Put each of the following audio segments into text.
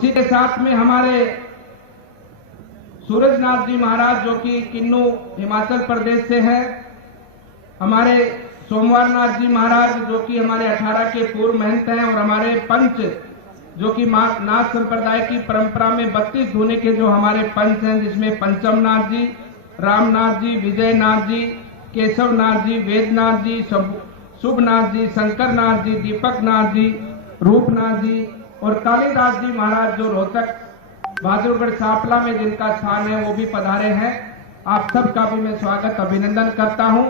इसी के साथ में हमारे सूरजनाथ जी महाराज जो कि किन्नू हिमाचल प्रदेश से है, हमारे सोमवारनाथ जी महाराज जो कि हमारे 18 के पूर्व महंत हैं, और हमारे पंच जो कि नाथ संप्रदाय की परंपरा में 32 धुने के जो हमारे पंच हैं, जिसमें पंचमनाथ जी, रामनाथ जी, विजयनाथ जी, केशवनाथ जी, वेदनाथ जी, शुभनाथ जी, शंकरनाथ जी, दीपकनाथ जी, रूपनाथ जी और कालीदास जी महाराज जो रोहतक बहादुरगढ़ सांपला में जिनका स्थान है वो भी पधारे हैं। आप सबका भी मैं स्वागत अभिनंदन करता हूं।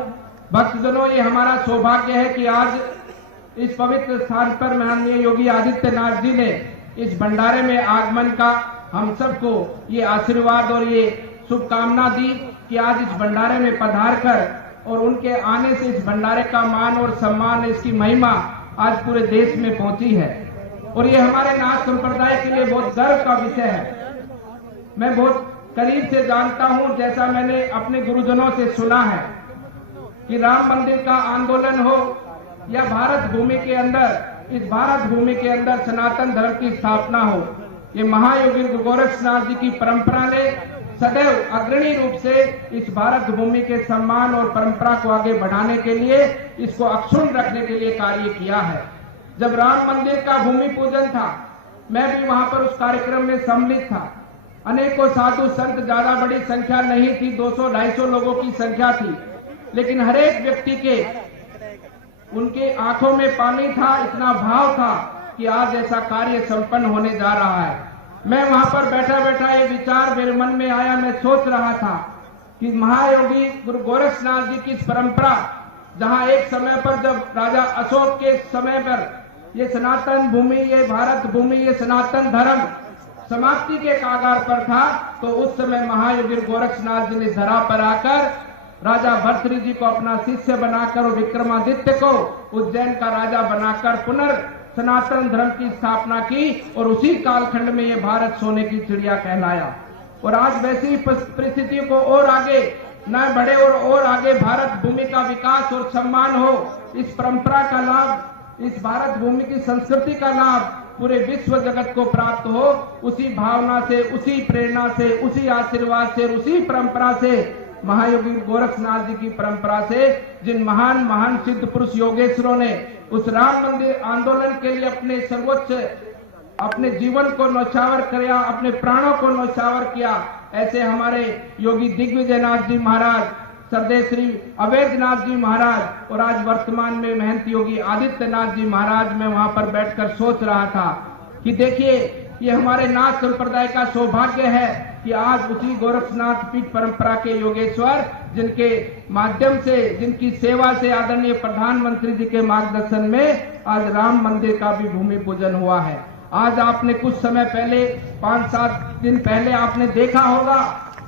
भक्तजनों, ये हमारा सौभाग्य है कि आज इस पवित्र स्थान पर माननीय योगी आदित्यनाथ जी ने इस भंडारे में आगमन का हम सबको ये आशीर्वाद और ये शुभकामना दी कि आज इस भंडारे में पधार कर और उनके आने से इस भंडारे का मान और सम्मान, इसकी महिमा आज पूरे देश में पहुंची है और ये हमारे नाथ संप्रदाय के लिए बहुत गर्व का विषय है। मैं बहुत करीब से जानता हूं, जैसा मैंने अपने गुरुजनों से सुना है कि राम मंदिर का आंदोलन हो या भारत भूमि के अंदर, इस भारत भूमि के अंदर सनातन धर्म की स्थापना हो, ये महायोगी गोरक्षनाथ जी की परंपरा ने सदैव अग्रणी रूप से इस भारत भूमि के सम्मान और परंपरा को आगे बढ़ाने के लिए, इसको अक्षुण्ण रखने के लिए कार्य किया है। जब राम मंदिर का भूमि पूजन था, मैं भी वहां पर उस कार्यक्रम में सम्मिलित था। अनेकों साधु संत, ज्यादा बड़ी संख्या नहीं थी, 200-250 लोगों की संख्या थी, लेकिन हर एक व्यक्ति के उनके आंखों में पानी था, इतना भाव था कि आज ऐसा कार्य संपन्न होने जा रहा है। मैं वहां पर बैठा बैठा ये विचार मेरे मन में आया। मैं सोच रहा था कि महायोगी गुरु गोरक्षनाथ जी की परंपरा, जहां एक समय पर जब राजा अशोक के समय पर ये सनातन भूमि, ये भारत भूमि, ये सनातन धर्म समाप्ति के कागार पर था, तो उस समय महायोगी गोरक्षनाथ जी ने धरा पर आकर राजा भर्तृहरि जी को अपना शिष्य बनाकर और विक्रमादित्य को उज्जैन का राजा बनाकर सनातन धर्म की स्थापना की और उसी कालखंड में ये भारत सोने की चिड़िया कहलाया। और आज वैसी परिस्थितियों को और आगे न बढ़े और आगे भारत भूमि का विकास और सम्मान हो, इस परंपरा का लाभ, इस भारत भूमि की संस्कृति का लाभ पूरे विश्व जगत को प्राप्त हो, उसी भावना से, उसी प्रेरणा से, उसी आशीर्वाद से, उसी परंपरा से, महायोगी गोरक्षनाथ जी की परंपरा से, जिन महान महान सिद्ध पुरुष योगेश्वरों ने उस राम मंदिर आंदोलन के लिए अपने सर्वोच्च, अपने जीवन को न्यौछावर किया, अपने प्राणों को न्यौछावर किया, ऐसे हमारे योगी दिग्विजयनाथ जी महाराज, सरदेव श्री अवैधनाथ जी महाराज और आज वर्तमान में महंत योगी आदित्यनाथ जी महाराज। मैं वहां पर बैठकर सोच रहा था कि देखिए, ये हमारे नाथ संप्रदाय का सौभाग्य है कि आज उसी गोरक्षनाथ पीठ परंपरा के योगेश्वर, जिनके माध्यम से, जिनकी सेवा से आदरणीय प्रधानमंत्री जी के मार्गदर्शन में आज राम मंदिर का भी भूमि पूजन हुआ है। आज आपने कुछ समय पहले, 5-7 दिन पहले आपने देखा होगा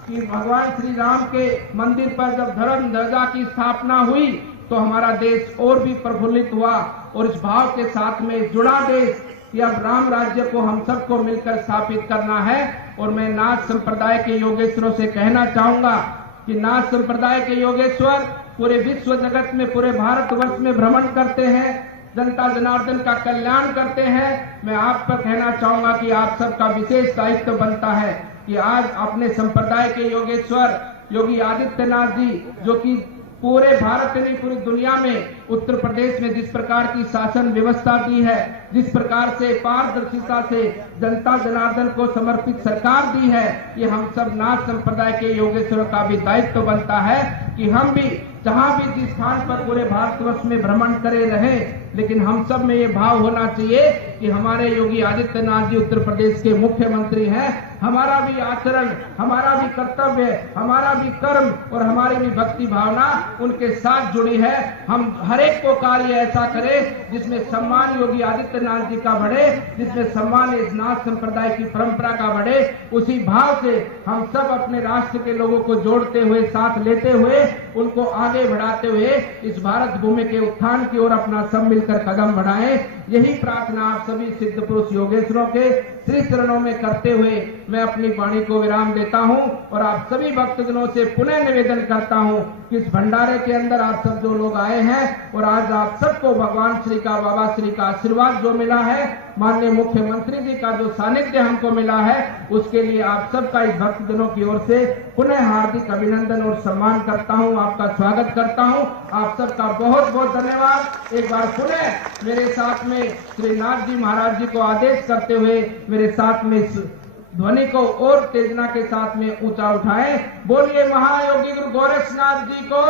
कि भगवान श्री राम के मंदिर पर जब धर्म ध्वजा की स्थापना हुई तो हमारा देश और भी प्रफुल्लित हुआ और इस भाव के साथ में जुड़ा देश कि अब राम राज्य को हम सबको मिलकर स्थापित करना है। और मैं नाथ संप्रदाय के योगेश्वरों से कहना चाहूंगा कि नाथ संप्रदाय के योगेश्वर पूरे विश्व जगत में, पूरे भारतवर्ष में भ्रमण करते हैं, जनता जनार्दन का कल्याण करते हैं। मैं आप पर कहना चाहूंगा कि आप सबका विशेष दायित्व बनता है कि आज अपने संप्रदाय के योगेश्वर योगी आदित्यनाथ जी, जो कि पूरे भारत नहीं पूरी दुनिया में उत्तर प्रदेश में जिस प्रकार की शासन व्यवस्था दी है, जिस प्रकार से पारदर्शिता से जनता जनार्दन को समर्पित सरकार दी है, ये हम सब नाथ संप्रदाय के योगेश्वरों का भी दायित्व बनता है कि हम भी जहां भी जिस स्थान पर पूरे भारतवर्ष में भ्रमण करे रहे, लेकिन हम सब में ये भाव होना चाहिए कि हमारे योगी आदित्यनाथ जी उत्तर प्रदेश के मुख्यमंत्री हैं। हमारा भी आचरण, हमारा भी कर्तव्य, हमारा भी कर्म और हमारी भी भक्ति भावना उनके साथ जुड़ी है। हम हर एक को कार्य ऐसा करें जिसमें सम्मान योगी आदित्यनाथ जी का बढ़े, जिसमें सम्मान इस नाथ संप्रदाय की परंपरा का बढ़े। उसी भाव से हम सब अपने राष्ट्र के लोगों को जोड़ते हुए, साथ लेते हुए, उनको आगे बढ़ाते हुए इस भारत भूमि के उत्थान की ओर अपना सब मिलकर कदम बढ़ाएं। यही प्रार्थना आप सभी सिद्ध पुरुष योगेश्वरों के श्री चरणों में करते हुए मैं अपनी वाणी को विराम देता हूं और आप सभी भक्तजनों से पुनः निवेदन करता हूं कि इस भंडारे के अंदर आप सब जो लोग आए हैं और आज आप सबको भगवान श्री का, बाबा श्री का आशीर्वाद जो मिला है, माननीय मुख्यमंत्री जी का जो सानिध्य हमको मिला है, उसके लिए आप सबका इस भक्तजनों की ओर से पुनः हार्दिक अभिनंदन और सम्मान करता हूं, आपका स्वागत करता हूं। आप सबका बहुत बहुत धन्यवाद। एक बार पुनः मेरे साथ में श्री नाथ जी महाराज जी को आदेश करते हुए मेरे साथ में इस ध्वनि को और तेजना के साथ में ऊंचा उठाएं। बोलिए महायोगी गुरु गोरक्षनाथ जी को,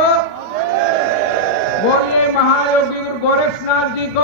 बोलिए महायोगी गुरु गोरक्षनाथ जी को।